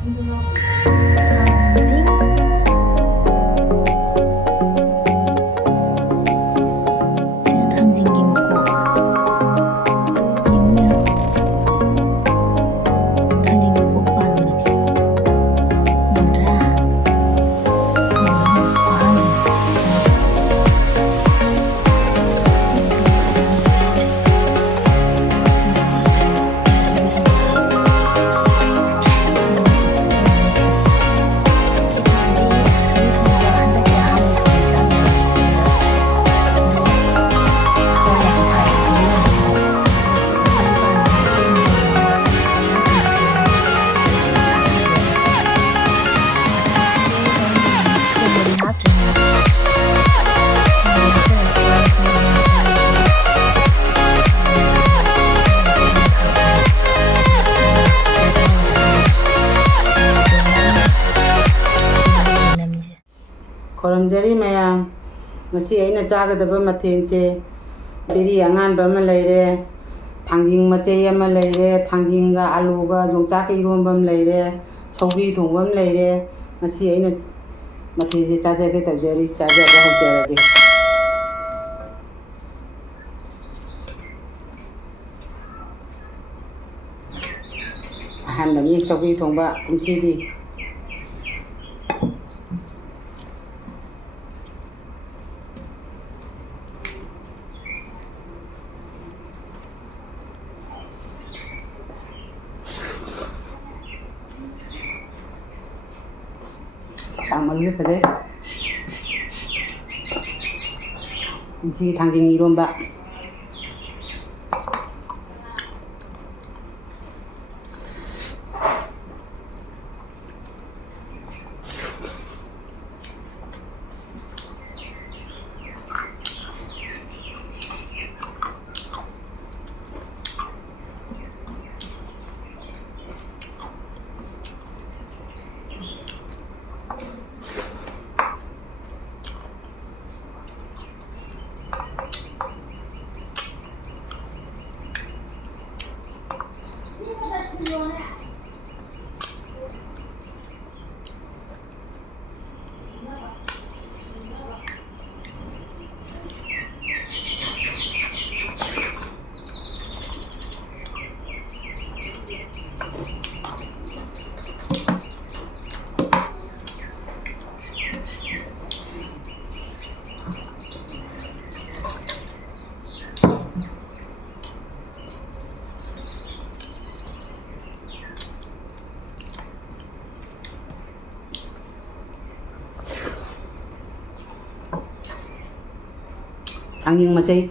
당진 그냥 당진 김국 냉면 당진 김국 바로 노라 과일 ꯈꯣꯏꯔꯝꯖꯔꯤ ꯃꯌꯥꯝ ꯉꯁꯤ ꯑꯩꯅ ꯆꯥꯒꯗꯕ ꯃꯊꯦꯜꯁꯦ ꯕꯦꯔꯤ ꯑꯉꯥꯟꯕ ꯑꯃ ꯂꯩꯔꯦ, ꯊꯥꯡꯖꯤꯡ ꯃꯆꯩ ꯑꯃ ꯂꯩꯔꯦ, ꯊꯥꯡꯖꯤꯡꯒ ꯑꯂꯨꯒ ꯌꯣꯡꯆꯥꯛꯀ ꯏꯔꯣꯟꯕ ꯑꯃ ꯂꯩꯔꯦ, ꯁꯧꯒ꯭ꯔꯤ ꯊꯣꯡꯕ ꯑꯃ ꯂꯩꯔꯦ. ꯉꯁꯤ ꯑꯩꯅ ꯃꯊꯦꯜꯁꯦ ꯆꯥꯖꯒꯦ ꯇꯧꯖꯔꯤ. ꯆꯥꯖꯕ ꯍꯧꯖꯔꯒꯦ. ꯑꯍꯥꯟꯕꯅꯤ ꯁꯧꯒ꯭ꯔꯤ ꯊꯣꯡꯕ ꯀꯨꯝꯁꯤꯒꯤ. ꯃꯔꯨꯁꯨ ꯐꯖꯩ. ꯀꯨꯝꯁꯤꯒꯤ ꯊꯥꯡꯖꯤꯡ ꯏꯔꯣꯟꯕ. 당진 맛이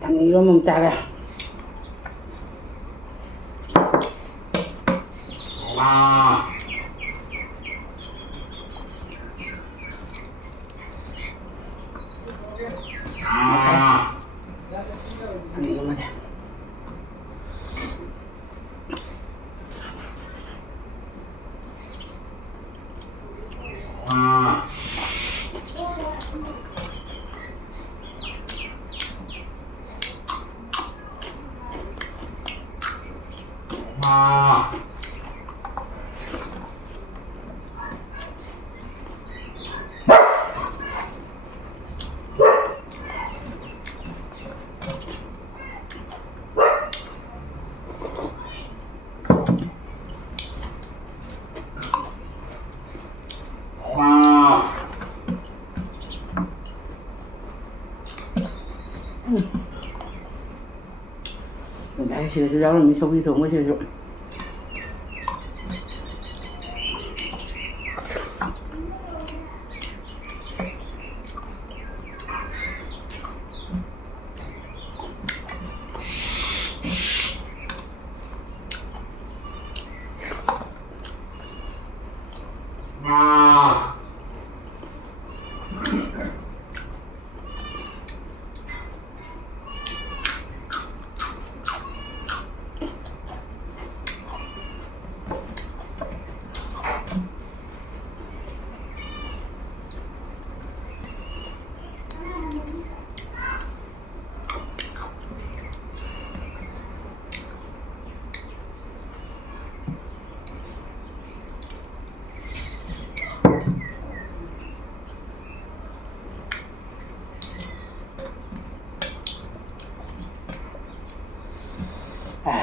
당근 이러면 짜게. มาใส่อันนี้ก็มาใส่Đấy, thì cái đó là mình sau khi thùng mới sử dụng.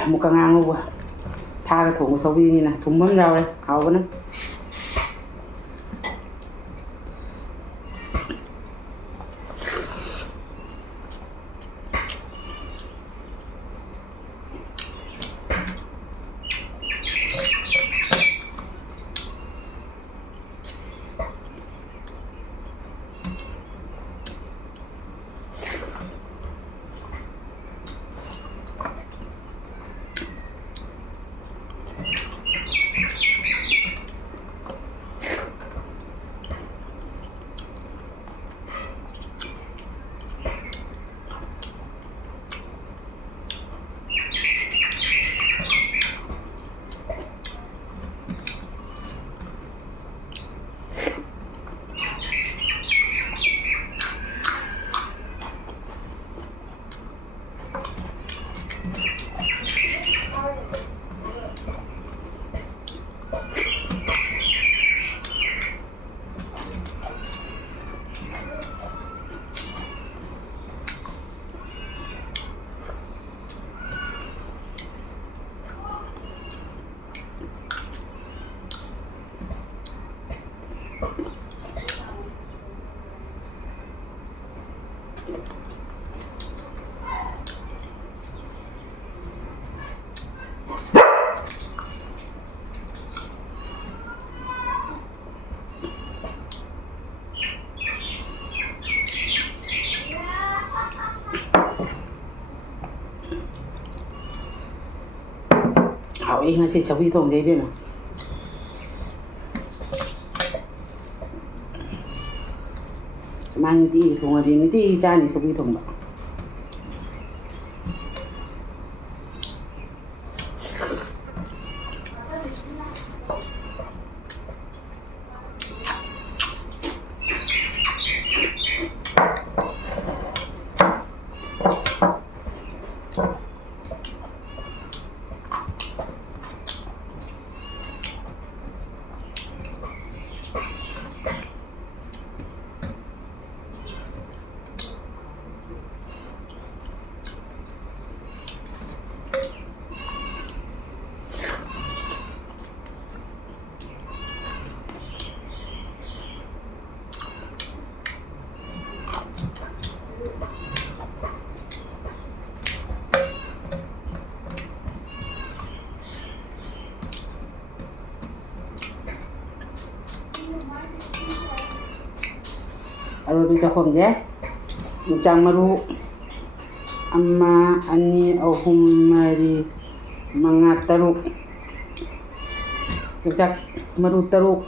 Một cái ngang luôn à. Tha cái thùng của sầu riêng như này, thùng mắm rau đây, hào quá nữa. Hảo ý nó sẽ sầu riêng thùng gì biết mà. Mang đi thùng thì đi ra thì sầu riêng thùng bảo. Aduh bisa kom je. Mucang maru amma ani ohum mari mangataru. Kecak maru taru.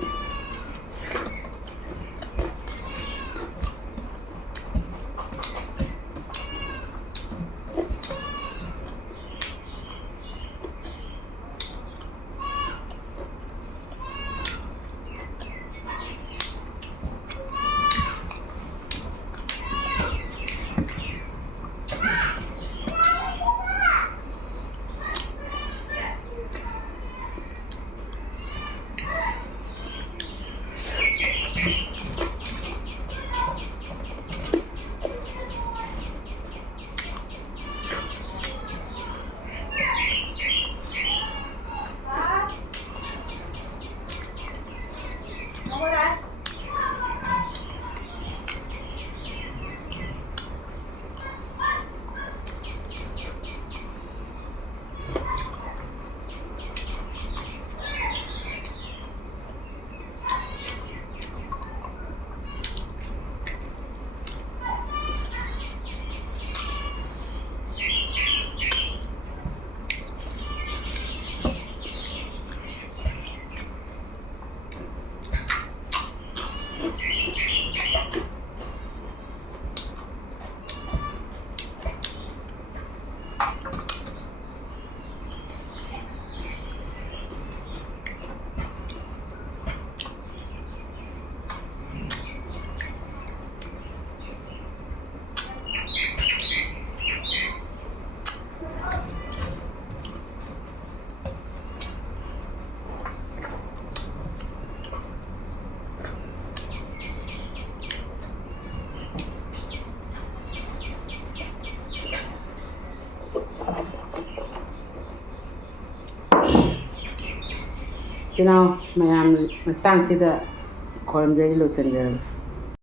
ꯏꯆꯤꯜ ꯏꯅꯥꯎ ꯃꯌꯥꯝ ꯃꯆꯥꯡꯁꯤꯗ ꯈꯣꯏꯔꯝꯖꯔꯤ ꯂꯣꯏꯁꯤꯟꯖꯔꯒꯦ